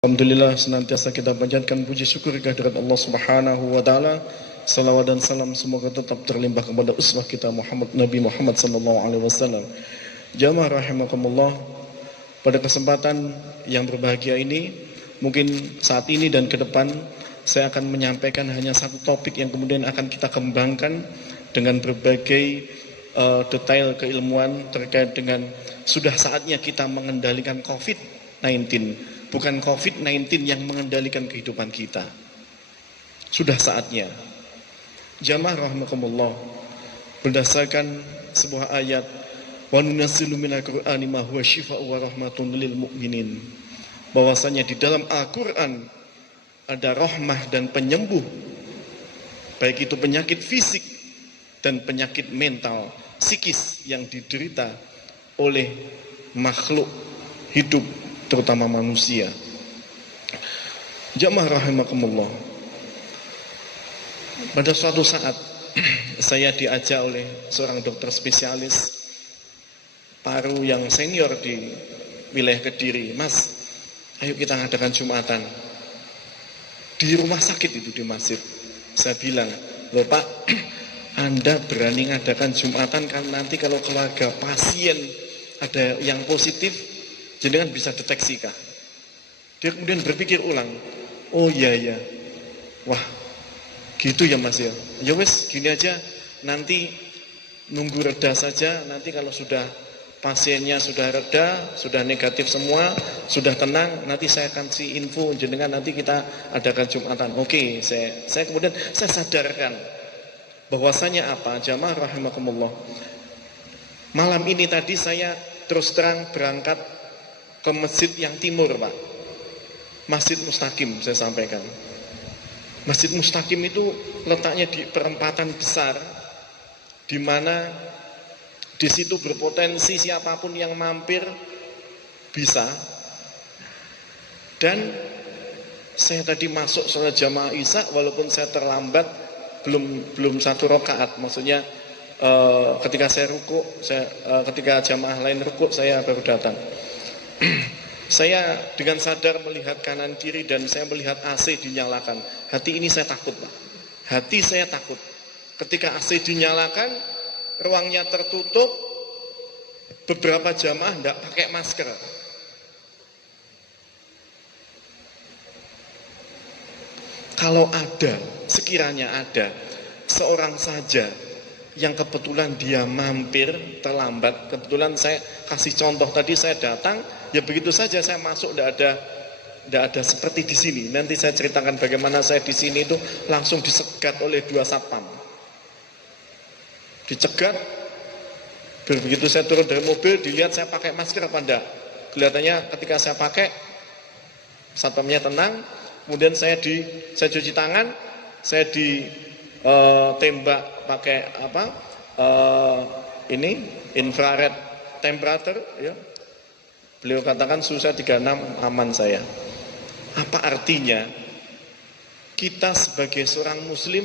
Alhamdulillah, senantiasa kita panjatkan puji syukur kehadirat Allah Subhanahu wa taala. Salawat dan salam semoga tetap terlimpah kepada uswah kita Nabi Muhammad sallallahu alaihi wasallam. Jamaah rahimakumullah, pada kesempatan yang berbahagia ini, mungkin saat ini dan ke depan saya akan menyampaikan hanya satu topik yang kemudian akan kita kembangkan dengan berbagai detail keilmuan terkait dengan sudah saatnya kita mengendalikan COVID-19. Bukan COVID-19 yang mengendalikan kehidupan kita. Sudah saatnya. Jamaah rahimakumullah, berdasarkan sebuah ayat, wa nunazzilu minal qur'ani ma huwa syifaa'un wa rahmatun lil mu'minin, bahwasanya di dalam Al-Qur'an ada rahmah dan penyembuh, baik itu penyakit fisik dan penyakit mental, psikis yang diderita oleh makhluk hidup, terutama manusia. Jamaah rahimakumullah, pada suatu saat saya diajak oleh seorang dokter spesialis paru yang senior di wilayah Kediri, "Mas, ayo kita ngadakan Jumatan di rumah sakit itu, di masjid." Saya bilang, "Loh Pak, Anda berani ngadakan Jumatan kan nanti kalau keluarga pasien ada yang positif, jenengan bisa deteksi kah?" Dia kemudian berpikir ulang, "Oh iya ya, wah gitu ya Mas ya. Ya wes gini aja, nanti nunggu reda saja. Nanti kalau sudah pasiennya sudah reda, sudah negatif semua, sudah tenang, nanti saya akan kasih info jenengan, nanti kita adakan Jumatan." Oke, saya kemudian saya sadarkan bahwasanya apa, jamaah rahimakumullah, malam ini tadi saya terus terang berangkat ke masjid yang timur, Pak. Masjid Mustaqim saya sampaikan. Masjid Mustaqim itu letaknya di perempatan besar, di mana di situ berpotensi siapapun yang mampir bisa. Dan saya tadi masuk sholat jamaah Isya, walaupun saya terlambat, belum satu rakaat. Maksudnya ketika saya rukuk, ketika jamaah lain rukuk, saya baru datang. Saya dengan sadar melihat kanan kiri dan saya melihat AC dinyalakan. Hati ini saya takut, Pak. Hati saya takut. Ketika AC dinyalakan, ruangnya tertutup, beberapa jamaah tidak pakai masker. Kalau ada, sekiranya ada seorang saja yang kebetulan dia mampir terlambat, kebetulan saya kasih contoh tadi, saya datang, ya begitu saja saya masuk, tidak ada seperti di sini. Nanti saya ceritakan bagaimana saya di sini itu langsung disegat oleh 2 satpam. Dicegat, begitu saya turun dari mobil, dilihat saya pakai masker apa enggak. Kelihatannya ketika saya pakai, satpamnya tenang, kemudian saya cuci tangan, saya ditembak pakai infrared temperature, ya. Beliau katakan suhu saya 36, aman saya. Apa artinya? Kita sebagai seorang muslim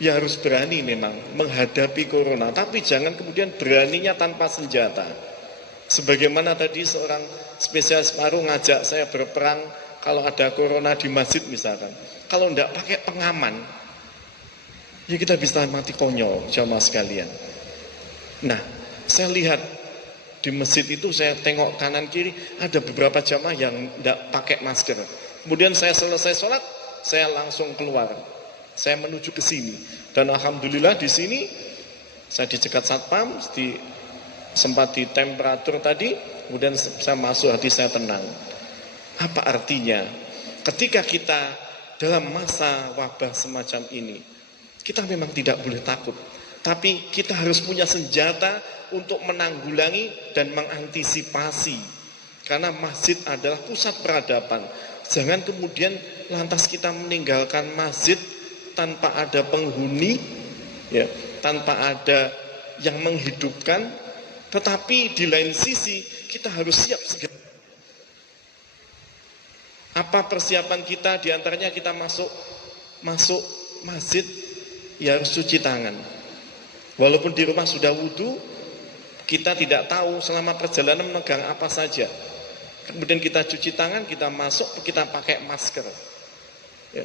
ya harus berani memang menghadapi corona, tapi jangan kemudian beraninya tanpa senjata. Sebagaimana tadi seorang spesialis paru ngajak saya berperang kalau ada corona di masjid misalkan. Kalau enggak pakai pengaman, ya kita bisa mati konyol, jamaah sekalian. Nah, saya lihat di masjid itu, saya tengok kanan kiri, ada beberapa jamaah yang tidak pakai masker. Kemudian saya selesai sholat, saya langsung keluar. Saya menuju ke sini. Dan alhamdulillah di sini, saya dicegat satpam, sempat di temperatur tadi, kemudian saya masuk, hati saya tenang. Apa artinya? Ketika kita dalam masa wabah semacam ini, kita memang tidak boleh takut, tapi kita harus punya senjata untuk menanggulangi dan mengantisipasi. Karena masjid adalah pusat peradaban. Jangan kemudian lantas kita meninggalkan masjid tanpa ada penghuni, ya, tanpa ada yang menghidupkan. Tetapi di lain sisi kita harus siap segera. Apa persiapan kita? Di antaranya kita masuk masjid, ya harus cuci tangan. Walaupun di rumah sudah wudhu, kita tidak tahu selama perjalanan memegang apa saja. kemudian kita cuci tangan, kita masuk, kita pakai masker. Ya.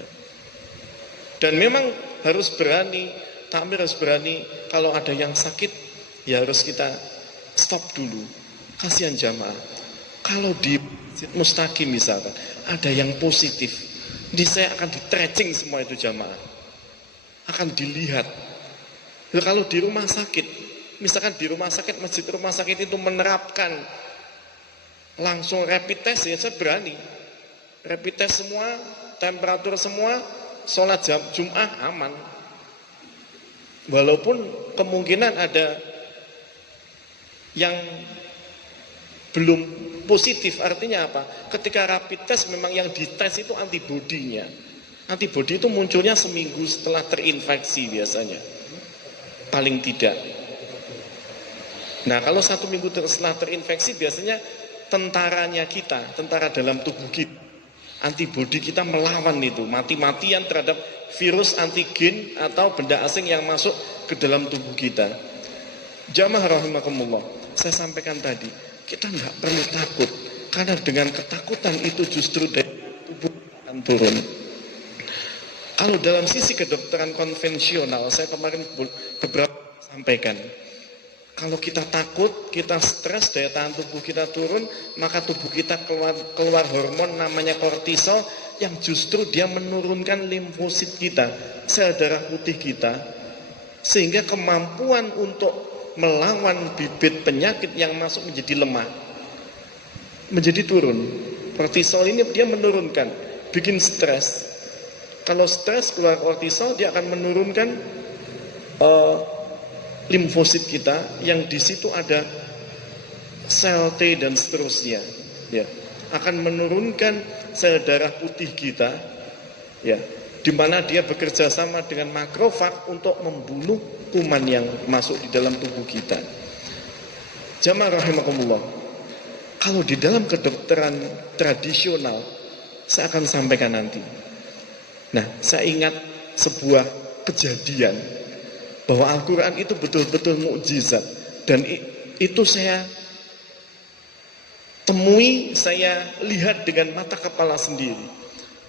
Dan memang harus berani, takmir harus berani, kalau ada yang sakit, ya harus kita stop dulu. Kasihan jamaah. Kalau di Masjid Mustaqim misalkan, ada yang positif, di saya akan di-tracing semua itu jamaah. Akan dilihat. Nah, kalau di rumah sakit, misalkan di rumah sakit, masjid rumah sakit itu menerapkan langsung rapid test, ya saya berani. Rapid test semua, temperatur semua, sholat Jumat aman. Walaupun kemungkinan ada yang belum positif, artinya apa? Ketika rapid test memang yang dites itu antibodinya. Antibodi itu munculnya seminggu setelah terinfeksi biasanya. Paling tidak. Nah, kalau 1 minggu setelah terinfeksi biasanya tentaranya kita, tentara dalam tubuh kita, antibodi kita melawan itu, mati-matian terhadap virus, antigen atau benda asing yang masuk ke dalam tubuh kita. Jamaah rahimakumullah, saya sampaikan tadi, kita nggak perlu takut, karena dengan ketakutan itu justru dari tubuh akan turun. Kalau dalam sisi kedokteran konvensional, saya kemarin beberapa sampaikan, kalau kita takut, kita stres, daya tahan tubuh kita turun, maka tubuh kita keluar hormon namanya kortisol, yang justru dia menurunkan limfosit kita, sel darah putih kita, sehingga kemampuan untuk melawan bibit penyakit yang masuk menjadi lemah, menjadi turun. Kortisol ini dia menurunkan, bikin stres. Kalau stres keluar kortisol, dia akan menurunkan limfosit kita, yang di situ ada sel T dan seterusnya. Ya, akan menurunkan sel darah putih kita, ya, di mana dia bekerja sama dengan makrofag untuk membunuh kuman yang masuk di dalam tubuh kita. Jamaah rahimakumullah, kalau di dalam kedokteran tradisional, saya akan sampaikan nanti. Nah, saya ingat sebuah kejadian bahwa Al-Quran itu betul-betul mukjizat, dan itu saya temui, saya lihat dengan mata kepala sendiri.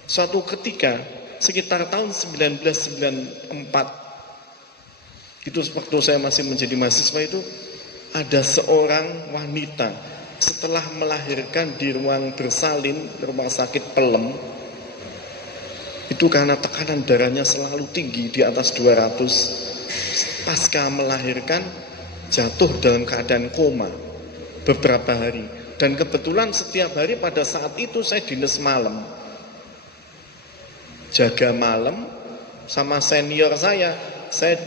Suatu ketika sekitar tahun 1994, itu waktu saya masih menjadi mahasiswa, itu ada seorang wanita setelah melahirkan di ruang bersalin rumah sakit Pelem, itu karena tekanan darahnya selalu tinggi di atas 200, pasca melahirkan jatuh dalam keadaan koma beberapa hari. Dan kebetulan setiap hari pada saat itu saya dinas malam, jaga malam sama senior saya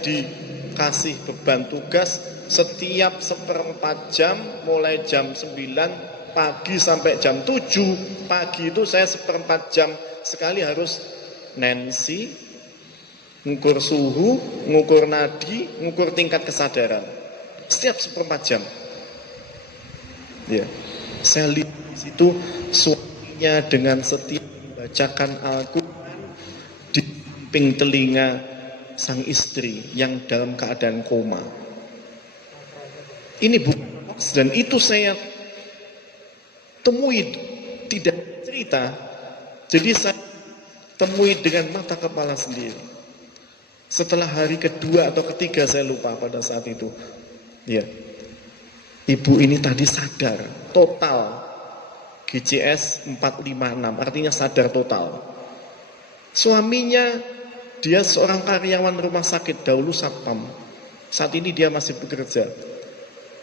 dikasih beban tugas setiap 1/4 jam, mulai jam 9 pagi sampai jam 7 pagi itu saya 1/4 jam sekali harus Nancy, ngukur suhu, ngukur nadi, ngukur tingkat kesadaran. Setiap 1/4 jam. Ya. Saya lihat di situ suaminya dengan setia membacakan Al-Quran di samping telinga sang istri yang dalam keadaan koma. Ini bukan hoax, dan itu saya temui, tidak cerita. Jadi saya temui dengan mata kepala sendiri. Setelah hari kedua atau ketiga, saya lupa pada saat itu, ya, ibu ini tadi sadar total, GCS 456, artinya sadar total. Suaminya, dia seorang karyawan rumah sakit, dahulu satpam, saat ini dia masih bekerja.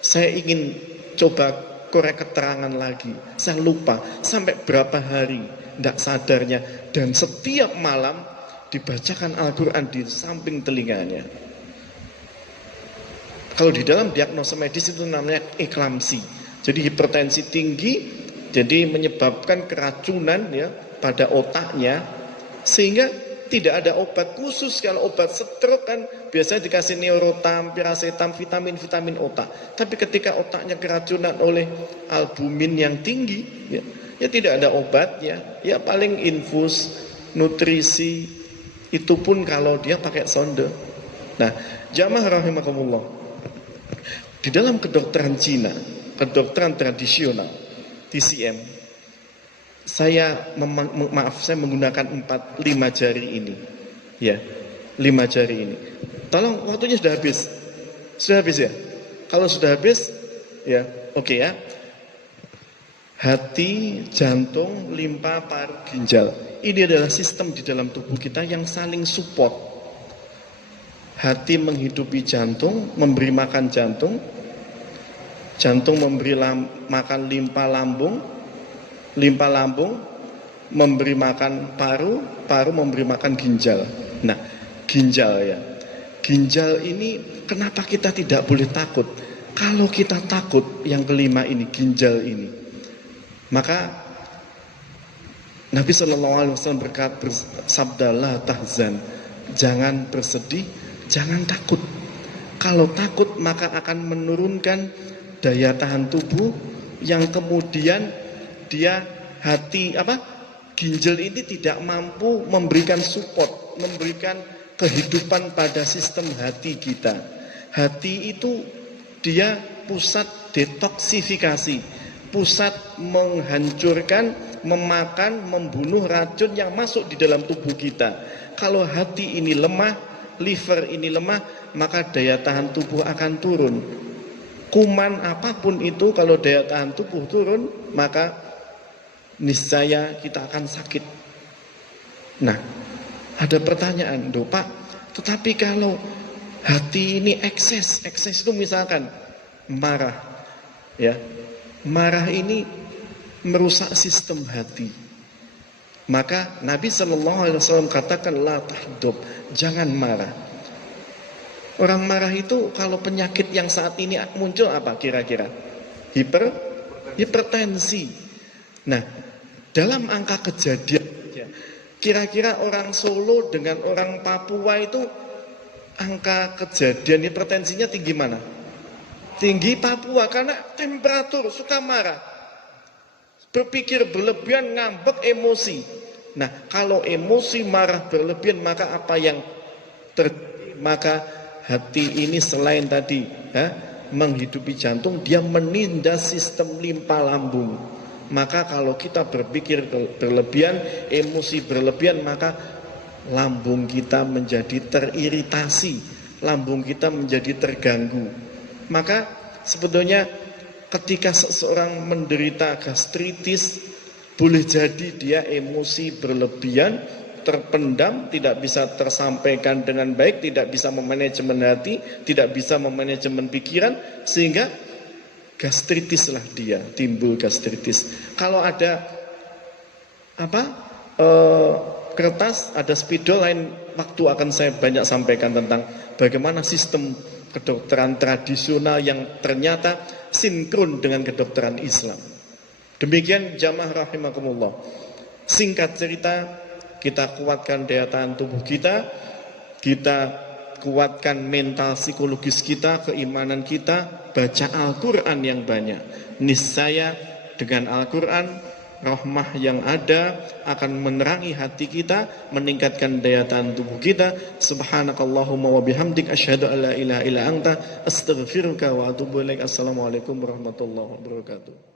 Saya ingin coba korek keterangan lagi, saya lupa sampai berapa hari tidak sadarnya, dan setiap malam dibacakan Al-Quran di samping telinganya. Kalau di dalam diagnosa medis itu namanya eklamsi, jadi hipertensi tinggi, jadi menyebabkan keracunan ya pada otaknya, sehingga tidak ada obat khusus. Kalau obat stroke kan biasanya dikasih neurotam, piracetam, vitamin otak. Tapi ketika otaknya keracunan oleh albumin yang tinggi, ya tidak ada obatnya, ya paling infus, nutrisi, itu pun kalau dia pakai sonde. Nah, jamaah rahimakumullah, di dalam kedokteran Cina, kedokteran tradisional, TCM, saya menggunakan 5 jari ini. Ya, 5 jari ini. Tolong, waktunya sudah habis. Sudah habis ya? Kalau sudah habis, ya, oke ya. Hati, jantung, limpa, paru, ginjal. Ini adalah sistem di dalam tubuh kita yang saling support. Hati menghidupi jantung, memberi makan jantung. Jantung memberi makan limpa lambung. Limpa lambung memberi makan paru, paru memberi makan ginjal. Nah, ginjal ya. Ginjal ini kenapa kita tidak boleh takut? Kalau kita takut yang kelima ini, ginjal ini, maka Nabi SAW bersabda, la tahzan, jangan bersedih, jangan takut. Kalau takut maka akan menurunkan daya tahan tubuh yang kemudian ginjal ini tidak mampu memberikan support, memberikan kehidupan pada sistem hati kita. Hati itu dia pusat detoksifikasi, pusat menghancurkan, memakan, membunuh racun yang masuk di dalam tubuh kita. Kalau hati ini lemah, liver ini lemah, maka daya tahan tubuh akan turun. Kuman apapun itu kalau daya tahan tubuh turun, maka niscaya kita akan sakit. Nah, ada pertanyaan, Pak, tetapi kalau hati ini ekses itu misalkan marah, ya, marah ini merusak sistem hati. Maka Nabi SAW katakan, la tahdub, jangan marah. Orang marah itu kalau penyakit yang saat ini muncul apa kira-kira? Hipertensi. Nah, dalam angka kejadian, kira-kira orang Solo dengan orang Papua itu angka kejadian hipertensinya tinggi mana? Tinggi Papua, karena temperatur, suka marah, berpikir berlebihan, ngambek, emosi. Nah, kalau emosi, marah, berlebihan, maka apa yang terjadi? Maka hati ini selain tadi menghidupi jantung, dia menindas sistem limpa lambung. Maka kalau kita berpikir berlebihan, emosi berlebihan, maka lambung kita menjadi teriritasi, lambung kita menjadi terganggu. Maka sebetulnya ketika seseorang menderita gastritis, boleh jadi dia emosi berlebihan, terpendam, tidak bisa tersampaikan dengan baik, tidak bisa memanajemen hati, tidak bisa memanajemen pikiran, sehingga gastritis lah dia, timbul gastritis. Kalau ada kertas, ada spidol, lain waktu akan saya banyak sampaikan tentang bagaimana sistem kedokteran tradisional yang ternyata sinkron dengan kedokteran Islam. Demikian jamaah rahimakumullah. Singkat cerita, kita kuatkan daya tahan tubuh kita kuatkan mental psikologis kita, keimanan kita, baca Al-Quran yang banyak. Niscaya dengan Al-Quran, rahmah yang ada akan menerangi hati kita, meningkatkan daya tahan tubuh kita. Subhanakallahumma wa bihamdik, asyhadu an la ilaha illa anta, astaghfiruka wa atubu ilaik. Assalamualaikum warahmatullahi wabarakatuh.